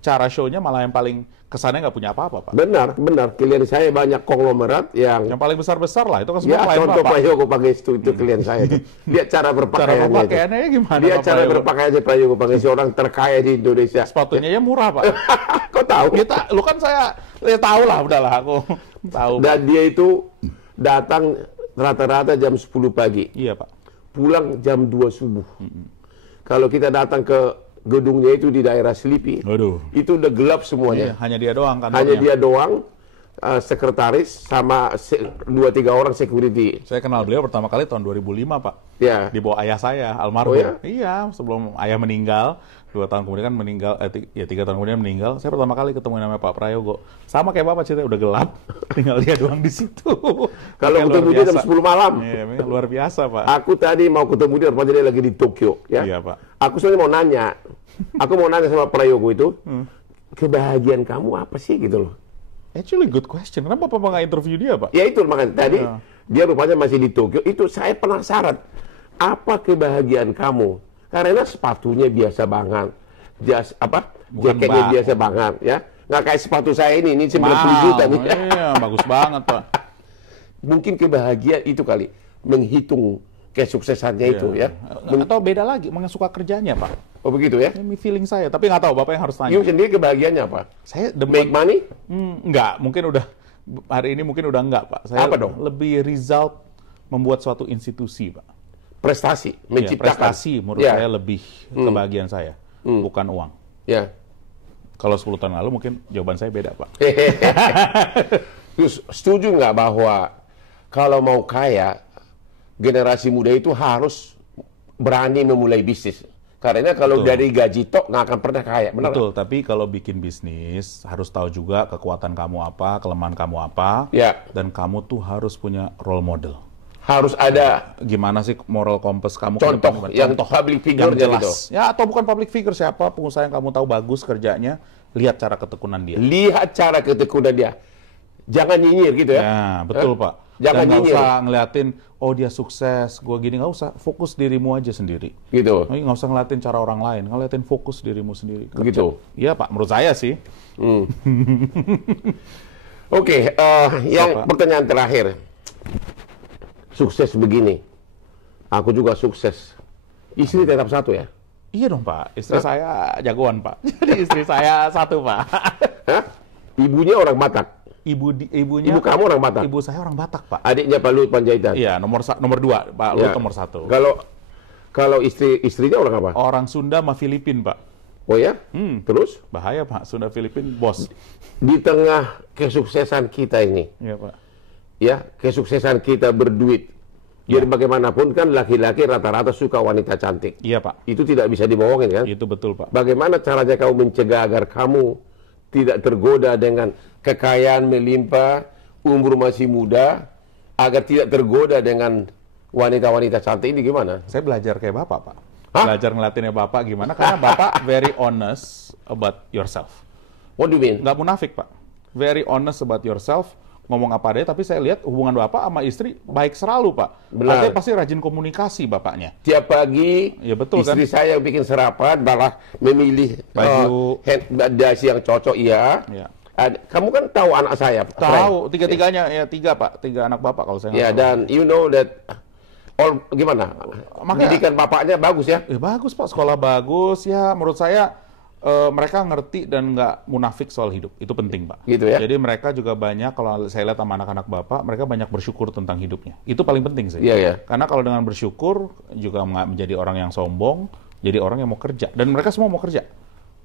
cara show-nya malah yang paling kesannya nggak punya apa-apa Pak. Benar. Klien saya banyak konglomerat yang Yang paling besar-besar lah, itu kan semua ya, klien contoh Bapak. Pak Yogo Pangestu itu klien saya tuh. Dia cara Cara berpakaiannya itu. berpakaiannya gimana Dia Bapak cara Yogo? berpakaiannya Pak Yogo Pangestu, orang terkaya di Indonesia. Sepatunya ya murah Pak. Kok tahu? Lu kan saya tahu lah, udahlah aku tahu. Pak. Dan dia itu datang rata-rata jam 10 pagi. Iya Pak. Pulang jam 2 subuh. Kalau kita datang ke gedungnya itu di daerah Selipi, Waduh. itu udah gelap Iya, semuanya. hanya dia doang kan. Hanya dia doang, sekretaris sama 2-3 orang security. Saya kenal beliau pertama kali tahun 2005 Pak. Ya. Di bawah ayah saya, almarhum. Oh, ya? Iya, sebelum ayah meninggal, 2 tahun kemudian kan meninggal, 3 tahun kemudian meninggal. Saya pertama kali ketemu namanya Pak Prayogo. Sama kayak Bapak cerita, udah gelap, tinggal dia doang di situ. Kalau Makanya ketemu luar dia jam biasa. 10 malam. Iya, memang luar biasa Pak. Aku tadi mau ketemu dia, rupanya dia lagi di Tokyo. Ya. Iya Pak. Aku sebenarnya mau nanya. Aku mau nanya sama Prayogo itu, kebahagiaan kamu apa sih gitu loh? Actually good question. Kenapa Bapak nggak interview dia Pak? Ya itu makanya tadi Iya. dia rupanya masih di Tokyo. Itu saya penasaran. Apa kebahagiaan kamu? Karena sepatunya biasa banget. Bukan Jaketnya Mbak. biasa banget ya. Nggak kayak sepatu saya ini 90 juta nih. Iya, bagus banget Pak. Mungkin kebahagiaan itu kali menghitung kesuksesannya itu ya. Atau beda lagi, suka kerjanya Pak. Oh begitu ya. Ini feeling saya, tapi nggak tahu Bapak yang harus tanya. You sendiri kebahagiaannya apa? Saya Make money? Enggak, mungkin udah hari ini mungkin udah enggak Pak. Saya Apa dong? lebih result membuat suatu institusi Pak. Prestasi, Ya, menciptakan. prestasi menurut Ya. saya lebih kebahagiaan saya, bukan uang. Ya. Kalau 10 tahun lalu mungkin jawaban saya beda Pak. Terus setuju nggak bahwa kalau mau kaya, generasi muda itu harus berani memulai bisnis. Karena kalau Betul. dari gaji tok nggak akan pernah kaya, benar? Betul, tapi kalau bikin bisnis harus tahu juga kekuatan kamu apa, kelemahan kamu apa, Ya. dan kamu tuh harus punya role model. Harus ada Gimana sih moral compass kamu ke contoh depan? yang Contoh public yang figure jelas. gitu. Ya, atau bukan public figure, siapa pengusaha yang kamu tahu bagus kerjanya, lihat cara ketekunan dia. Lihat cara ketekunan dia. Jangan nyinyir gitu ya. Ya, betul Pak. Jangan Dan nggak nyinyir. usah ngeliatin, oh dia sukses, gua gini, nggak usah. Fokus dirimu aja sendiri. Gitu. Nggak usah ngeliatin cara orang lain, ngeliatin fokus dirimu sendiri. Kerja. Begitu. Iya Pak, menurut saya sih. Oke, yang Apa? pertanyaan terakhir. Sukses begini. Aku juga sukses. Istri tetap satu ya? Iya dong Pak, istri saya jagoan Pak. Jadi istri saya satu Pak. Hah? Ibunya orang Batak. Ibunya, Ibu kamu orang Batak. ibu saya orang Batak Pak. Adiknya Pak Lut Panjaitan. Iya, nomor 2, Pak Lut Ya. nomor 1. Kalau istrinya orang apa? Orang Sunda sama Filipin Pak. Oh ya? Terus Bahaya Pak, Sunda Filipin bos. di tengah kesuksesan kita ini, Iya Pak. ya kesuksesan kita berduit. Jadi bagaimanapun kan laki-laki rata-rata suka wanita cantik. Iya Pak, Itu tidak bisa dibohongin kan? itu betul Pak. Bagaimana caranya kamu mencegah agar kamu tidak tergoda dengan kekayaan melimpah, umur masih muda, agar tidak tergoda dengan wanita-wanita cantik ini gimana? Saya belajar kayak Bapak Pak. Hah? Belajar ngeliatinnya Bapak gimana, karena Bapak very honest about yourself. What do you mean? Nggak munafik Pak. Very honest about yourself. Ngomong apa adanya, tapi saya lihat hubungan Bapak sama istri baik selalu, Pak. Benar. Artinya pasti rajin komunikasi Bapaknya. Tiap pagi Ya, betul, istri saya yang bikin sarapan, malah memilih Baju. dasi yang cocok, iya. Ya. Kamu kan tahu anak saya, Frank. Tahu, tiga-tiganya, ya 3 Pak. 3 anak Bapak kalau saya nggak Ya, salah. dan you know that gimana? Makanya- Didikan bapaknya bagus ya? Bagus Pak, sekolah bagus. Ya, menurut saya mereka ngerti dan nggak munafik soal hidup. Itu penting Pak. Gitu ya? Jadi mereka juga banyak, kalau saya lihat sama anak-anak Bapak, mereka banyak bersyukur tentang hidupnya. Itu paling penting sih. Iya, iya. Karena kalau dengan bersyukur, juga nggak menjadi orang yang sombong, jadi orang yang mau kerja. Dan mereka semua mau kerja.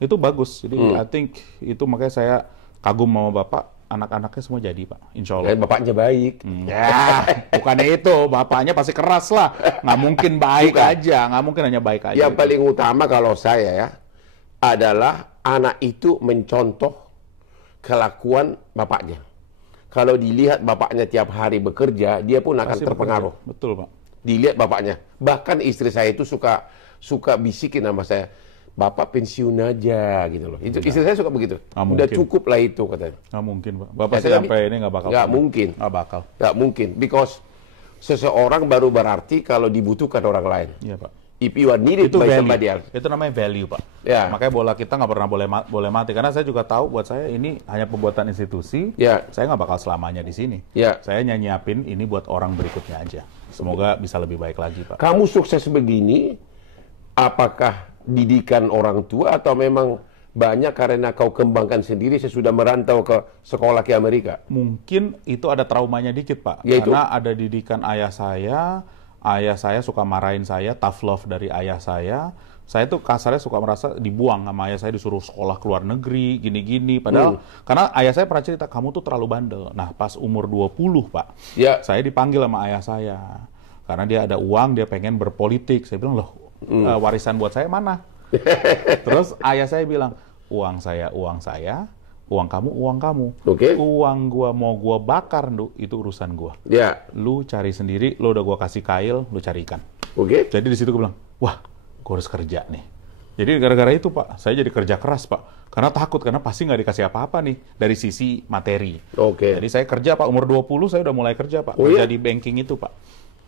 Itu bagus. Jadi I think itu makanya saya kagum sama Bapak, anak-anaknya semua jadi Pak. Insya Allah. Dan bapaknya baik. Ya, bukannya itu. Bapaknya pasti keras lah. Nggak mungkin baik aja. Nggak mungkin hanya baik aja. Yang paling utama kalau saya ya, adalah anak itu mencontoh kelakuan bapaknya. Kalau dilihat bapaknya tiap hari bekerja, dia pun akan Pasti terpengaruh. bekerja. Betul Pak. Dilihat bapaknya. Bahkan istri saya itu suka bisikin sama saya, "Bapak pensiun aja," gitu loh. Itu istri saya suka begitu. Ah, Udah mungkin. cukup lah itu katanya. Nggak mungkin Pak. Bapak Ya, sih tapi- sampai ini nggak bakal. Nggak mungkin. Nggak bakal. Nggak mungkin. Because seseorang baru berarti kalau dibutuhkan orang lain. Iya Pak. If you are needed Itu by value. somebody else. Itu namanya value Pak. Ya. Makanya bola kita nggak pernah boleh mati. Karena saya juga tahu buat saya ini hanya pembuatan institusi. Ya. Saya nggak bakal selamanya di sini. Ya. Saya nyiapin ini buat orang berikutnya aja. Semoga bisa lebih baik lagi Pak. Kamu sukses begini, apakah didikan orang tua atau memang banyak karena kau kembangkan sendiri sesudah merantau ke sekolah ke Amerika? Mungkin itu ada traumanya dikit Pak. Yaitu? Karena ada didikan ayah saya suka marahin saya, tough love dari ayah saya. Saya tuh kasarnya suka merasa dibuang sama ayah saya, disuruh sekolah ke luar negeri, gini-gini. Padahal, karena ayah saya pernah cerita, kamu tuh terlalu bandel. Nah, pas umur 20 Pak, Ya. saya dipanggil sama ayah saya. Karena dia ada uang, dia pengen berpolitik. Saya bilang, loh, warisan buat saya mana? Terus ayah saya bilang, uang saya, uang kamu. Oke. Uang gua mau gua bakar, itu urusan gua. Ya, Lu cari sendiri, lu udah gua kasih kail, lu cari ikan. oke. Jadi di situ gua bilang, wah, gua harus kerja nih. Jadi gara-gara itu Pak, saya jadi kerja keras Pak. Karena takut, karena pasti nggak dikasih apa-apa nih dari sisi materi. Oke. Jadi saya kerja Pak, umur 20 saya udah mulai kerja Pak. Oh, Kerja iya? di banking itu Pak.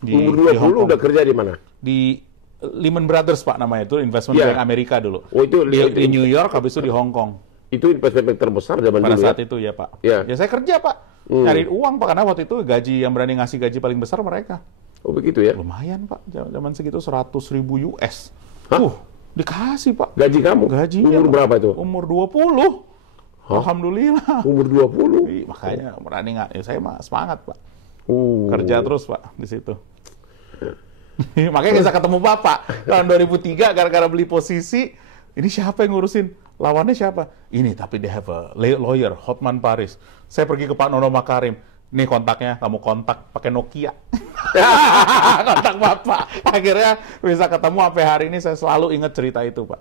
Umur di Hong 20 Kong. udah kerja di mana? Di Lehman Brothers Pak namanya itu, investment Iya. bank Amerika dulu. Oh, itu di New York, habis itu di Hong Kong. Itu investment terbesar zaman Pada dulu saat ya? itu ya Pak. Iya. Ya saya kerja Pak. Nyari uang Pak, karena waktu itu gaji yang berani ngasih gaji paling besar mereka. Oh, begitu ya? Lumayan Pak, zaman segitu 100.000 US. Hah? Dikasih Pak. Gaji kamu? Gajinya Umur Pak. berapa itu? Umur 20. Alhamdulillah. Umur 20? Ih, makanya berani nggak, ya saya mah semangat Pak. Oh. Kerja terus Pak di situ. Makanya bisa ketemu Bapak tahun 2003 gara-gara beli posisi. Ini siapa yang ngurusin? Lawannya siapa? Ini, tapi they have a lawyer, Hotman Paris. Saya pergi ke Pak Nono Makarim. nih kontaknya, kamu kontak pakai Nokia. Kontak Bapak. Akhirnya bisa ketemu sampai hari ini, saya selalu ingat cerita itu, Pak.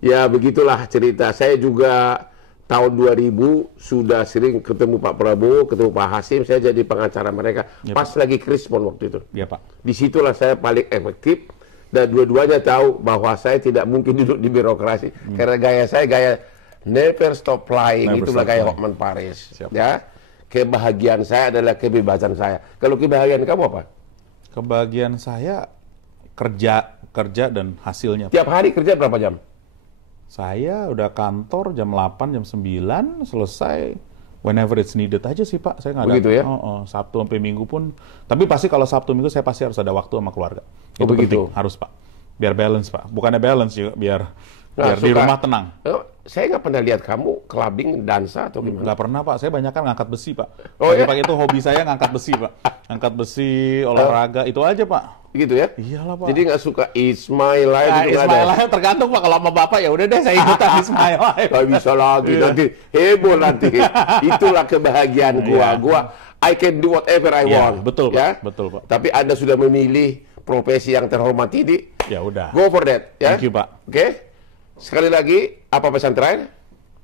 Ya, begitulah cerita. Saya juga tahun 2000 sudah sering ketemu Pak Prabowo, ketemu Pak Hasim, saya jadi pengacara mereka. Ya, pas Pak. lagi Krispon waktu itu. Iya, Pak. Disitulah saya paling efektif, dan dua-duanya tahu bahwa saya tidak mungkin duduk di birokrasi. Karena gaya saya, gaya never stop flying, Never itulah stop gaya flying. Hotman Paris. Siap. Ya, kebahagiaan saya adalah kebebasan saya. Kalau kebahagiaan kamu apa? Kebahagiaan saya kerja dan hasilnya, Pak. Tiap hari kerja berapa jam? Saya udah kantor jam 8, jam 9, selesai whenever it's needed aja sih, Pak. Saya nggak ada. Begitu ya? Sabtu sampai Minggu pun. Tapi pasti kalau Sabtu Minggu saya pasti harus ada waktu sama keluarga. Oh, Itu begitu? penting, harus, Pak. Biar balance, Pak. Bukannya balance juga, biar Nggak di suka. rumah tenang. Saya nggak pernah lihat kamu clubbing, dansa atau gimana? Nggak pernah, Pak. Saya banyak kan ngangkat besi, Pak. Oh, ya? Pagi-pagi itu hobi saya ngangkat besi, Pak. Ngangkat besi, olahraga, itu aja, Pak. Gitu ya? Iyalah, Pak. Jadi nggak suka It's My Life Nah, itu nggak ada? Ismail Live tergantung, Pak. Kalau sama Bapak ya udah deh, saya ikutan Ismail Live. Nggak bisa lagi, Iya. nanti heboh nanti. Itulah kebahagiaan gua. Iya. Gua I can do whatever I Iya, want. betul, Pak. Ya? Betul, Pak. Tapi Anda sudah memilih profesi yang terhormat ini, Ya udah. go for that. Ya? Thank you, Pak. Oke? Sekali lagi, apa pesan terakhir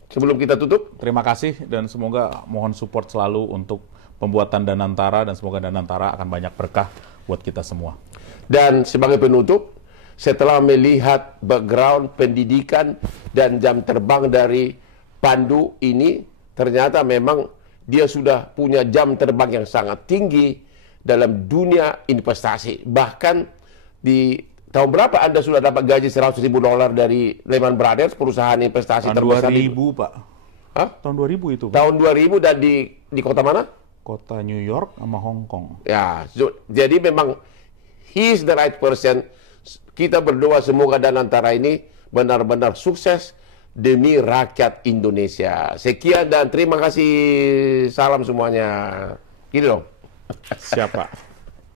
sebelum kita tutup? Terima kasih dan semoga mohon support selalu untuk pembuatan Danantara dan semoga Danantara akan banyak berkah buat kita semua. Dan sebagai penutup, setelah melihat background pendidikan dan jam terbang dari Pandu ini, ternyata memang dia sudah punya jam terbang yang sangat tinggi dalam dunia investasi. Bahkan di tahun berapa Anda sudah dapat gaji $100.000 dari Lehman Brothers, perusahaan investasi Tahun terbesar 2000, Pak. Hah? Tahun 2000 itu, Pak. Tahun 2000 dan di kota mana? Kota New York sama Hong Kong. Ya, jadi memang he is the right person. Kita berdoa semoga Danantara ini benar-benar sukses demi rakyat Indonesia. Sekian dan terima kasih. Salam semuanya. Gini dong. Siapa?